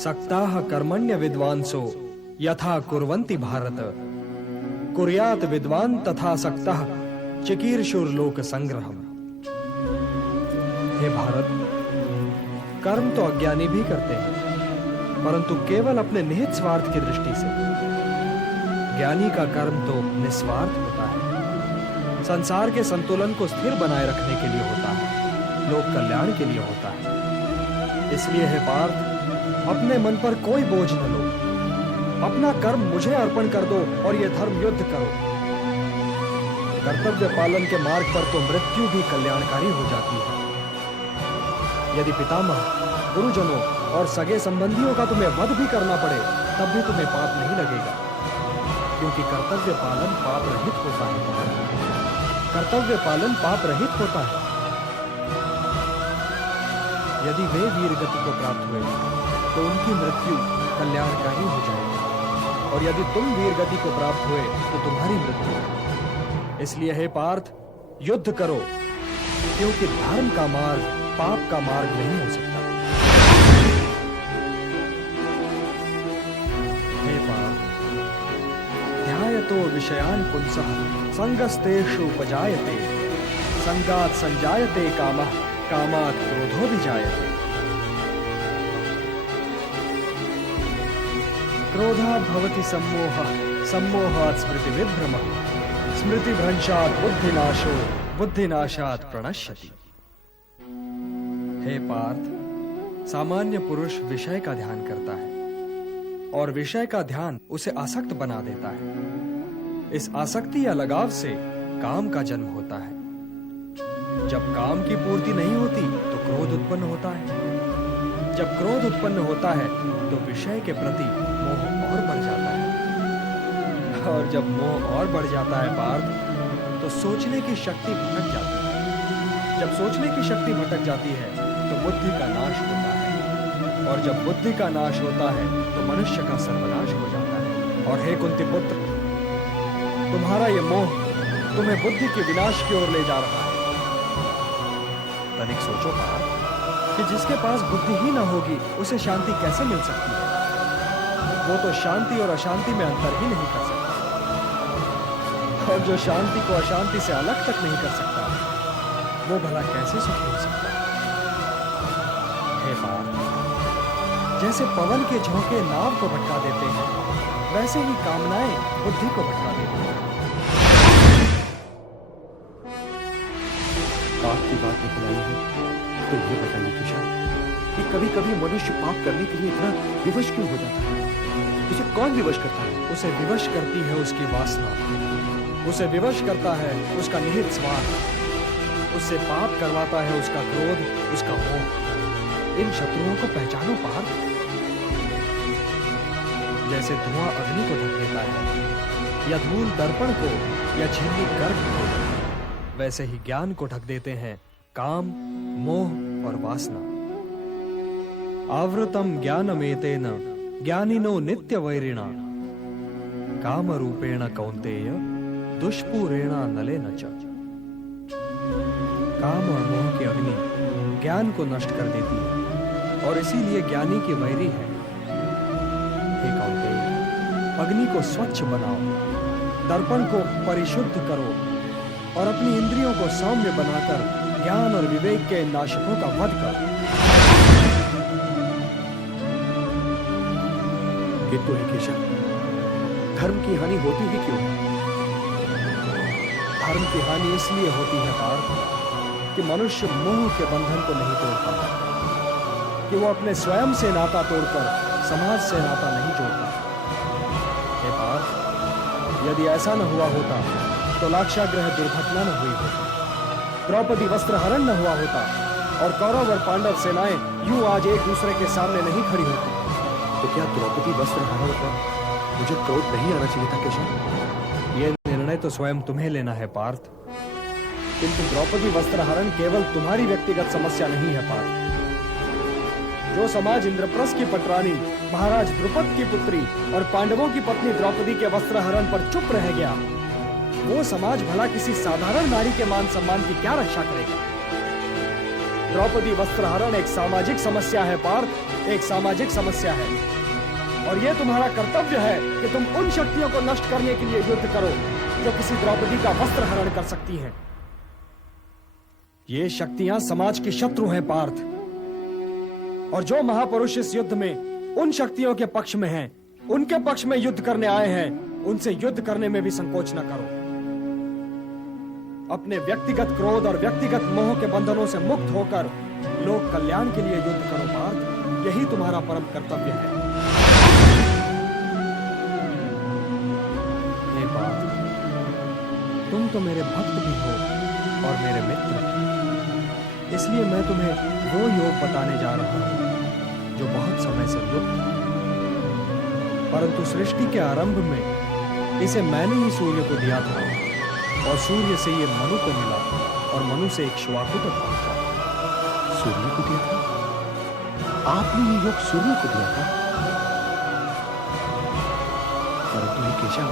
सक्ताः कर्मण्य विद्वांसो यथा कुर्वन्ति भारत, कुर्यात् विद्वान तथा सक्तः चिकीर्षुर्लोक संग्रहम्। हे भारत, कर्म तो अज्ञानी भी करते हैं, परंतु केवल अपने निहित स्वार्थ की दृष्टि से। ज्ञानी का कर्म तो निस्वार्थ होता है, संसार के संतुलन को स्थिर बनाए रखने के लिए होता है, लोक कल्याण के लिए होता है। इसलिए हे पार्थ, अपने मन पर कोई बोझ न लो, अपना कर्म मुझे अर्पण कर दो और ये धर्म युद्ध करो। कर्तव्य पालन के मार्ग पर तो मृत्यु भी कल्याणकारी हो जाती है। यदि पितामह, गुरुजनों और सगे संबंधियों का तुम्हें वध भी करना पड़े, तब भी तुम्हें पाप नहीं लगेगा, क्योंकि कर्तव्य पालन पाप रहित होता है। कर्तव्य पालन पाप रहित होता है। यदि वे वीर गति को प्राप्त हुए तो उनकी मृत्यु कल्याणकारी हो जाएगी, और यदि तुम वीर गति को प्राप्त हुए तो तुम्हारी मृत्यु। इसलिए हे पार्थ, युद्ध करो, क्योंकि धर्म का मार्ग पाप का मार्ग नहीं हो सकता। हे पार्थ, ध्यायतो विषयान् पुंसः संगस्तेषु उपजायते, संगात् संजायते कामः, कामात् क्रोधो विजायते। क्रोधात् भवति सम्मोहः, सम्मोहात् स्मृति विभ्रमः, स्मृति भ्रंशात् बुद्धिनाशो, बुद्धिनाशात् प्रणश्यति। हे पार्थ, सामान्य पुरुष विषय का ध्यान करता है और विषय का ध्यान उसे आसक्त बना देता है। इस आसक्ति या लगाव से काम का जन्म होता है। जब काम की पूर्ति नहीं होती तो क्रोध उत्पन्न होता है। जब क्रोध उत्पन्न होता है तो विषय के प्रति मोह और बढ़ जाता है, और जब मोह और बढ़ जाता है पार्थ, तो सोचने की शक्ति भटक जाती है। जब सोचने की शक्ति भटक जाती है तो बुद्धि का नाश होता है, और जब बुद्धि का नाश होता है तो मनुष्य का सर्वनाश हो जाता है। और हे कुंती पुत्र, तुम्हारा ये मोह तुम्हें बुद्धि के विनाश की ओर ले जा रहा है। तनिक सोचो पार्थ, कि जिसके पास बुद्धि ही न होगी उसे शांति कैसे मिल सकती है? वो तो शांति और अशांति में अंतर ही नहीं कर सकता, और जो शांति को अशांति से अलग तक नहीं कर सकता, वो भला कैसे सुखी हो सकता है? हे पार्थ, जैसे पवन के झोंके नाव को भटका देते हैं, वैसे ही कामनाएं बुद्धि को भटका देती हैं। आपकी बात निकल आई है, तो ये बताइए किशन, कि कभी-कभी मनुष्य पाप करने के लिए इतना विवश क्यों हो जाता है? उसे कौन विवश करता है? उसे विवश करती है उसकी वासना, उसे विवश करता है उसका निहित स्वार्थ, उससे पाप करवाता है उसका क्रोध, उसका मोह। इन शत्रुओं को पहचानो पार्थ। जैसे धुआं अग्नि को ढक देता है, या धूल दर्पण को, या झिल्ली गर्भ को, वैसे ही ज्ञान को ढक देते हैं काम, मोह और वासना। आवृतम ज्ञानमेतेन ज्ञानिनो नित्य वैरिणा, काम रूपेण कौन्तेय दुष्पूरेण नलेन च। काम और मोह की अग्नि ज्ञान को नष्ट कर देती है, और इसीलिए ज्ञानी की वैरी है। हे कौन्तेय, अग्नि को स्वच्छ बनाओ, दर्पण को परिशुद्ध करो, और अपनी इंद्रियों को सौम्य बनाकर ज्ञान और विवेक के नाशकों का वध करो। किंतु हे केशव, धर्म की हानि होती ही क्यों? धर्म की हानि इसलिए होती है पार्थ, कि मनुष्य मोह के बंधन को नहीं तोड़ पाता, कि वो अपने स्वयं से नाता तोड़कर समाज से नाता नहीं जोड़ता। हे पार्थ, यदि ऐसा न हुआ होता तो लाक्षागृह दुर्घटना न हुई होती, द्रौपदी वस्त्रहरण न हुआ होता, और कौरव और पांडव सेनाएं यूं आज एक दूसरे के सामने नहीं खड़ी होती। तो क्या द्रौपदी वस्त्रहरण पर मुझे क्रोध नहीं आना चाहिए था केशव? ये निर्णय तो स्वयं तुम्हें लेना है पार्थ, किंतु द्रौपदी वस्त्रहरण केवल तुम्हारी व्यक्तिगत समस्या नहीं है पार्थ। जो समाज इंद्रप्रस्थ की पटरानी महाराज द्रुपद की पुत्री और पांडवों की पत्नी द्रौपदी के वस्त्रहरण पर चुप रह गया, वो समाज भला किसी साधारण नारी के मान सम्मान की क्या रक्षा करेगा? द्रौपदी वस्त्रहरण एक सामाजिक समस्या है पार्थ, एक सामाजिक समस्या है। और यह तुम्हारा कर्तव्य है कि तुम उन शक्तियों को नष्ट करने के लिए युद्ध करो जो किसी द्रौपदी का वस्त्रहरण कर सकती हैं। ये शक्तियां समाज की शत्रु हैं पार्थ, और जो महापुरुष इस युद्ध में उन शक्तियों के पक्ष में हैं, उनके पक्ष में युद्ध करने आए हैं, उनसे युद्ध करने में भी संकोच न करो। अपने व्यक्तिगत क्रोध और व्यक्तिगत मोह के बंधनों से मुक्त होकर लोक कल्याण के लिए युद्ध करो पार्थ, यही तुम्हारा परम कर्तव्य है। हे पार्थ, तुम तो मेरे भक्त भी हो और मेरे मित्र, इसलिए मैं तुम्हें वो योग बताने जा रहा हूं जो बहुत समय से लुप्त है। परंतु सृष्टि के आरंभ में इसे मैंने ही सूर्य को दिया था, और सूर्य से ये मनु को मिला, और मनु से एक श्वाकु तक पहुंचा। सूर्य को दिया था? आपने ये योग सूर्य को दिया था? परंतु हे केशव,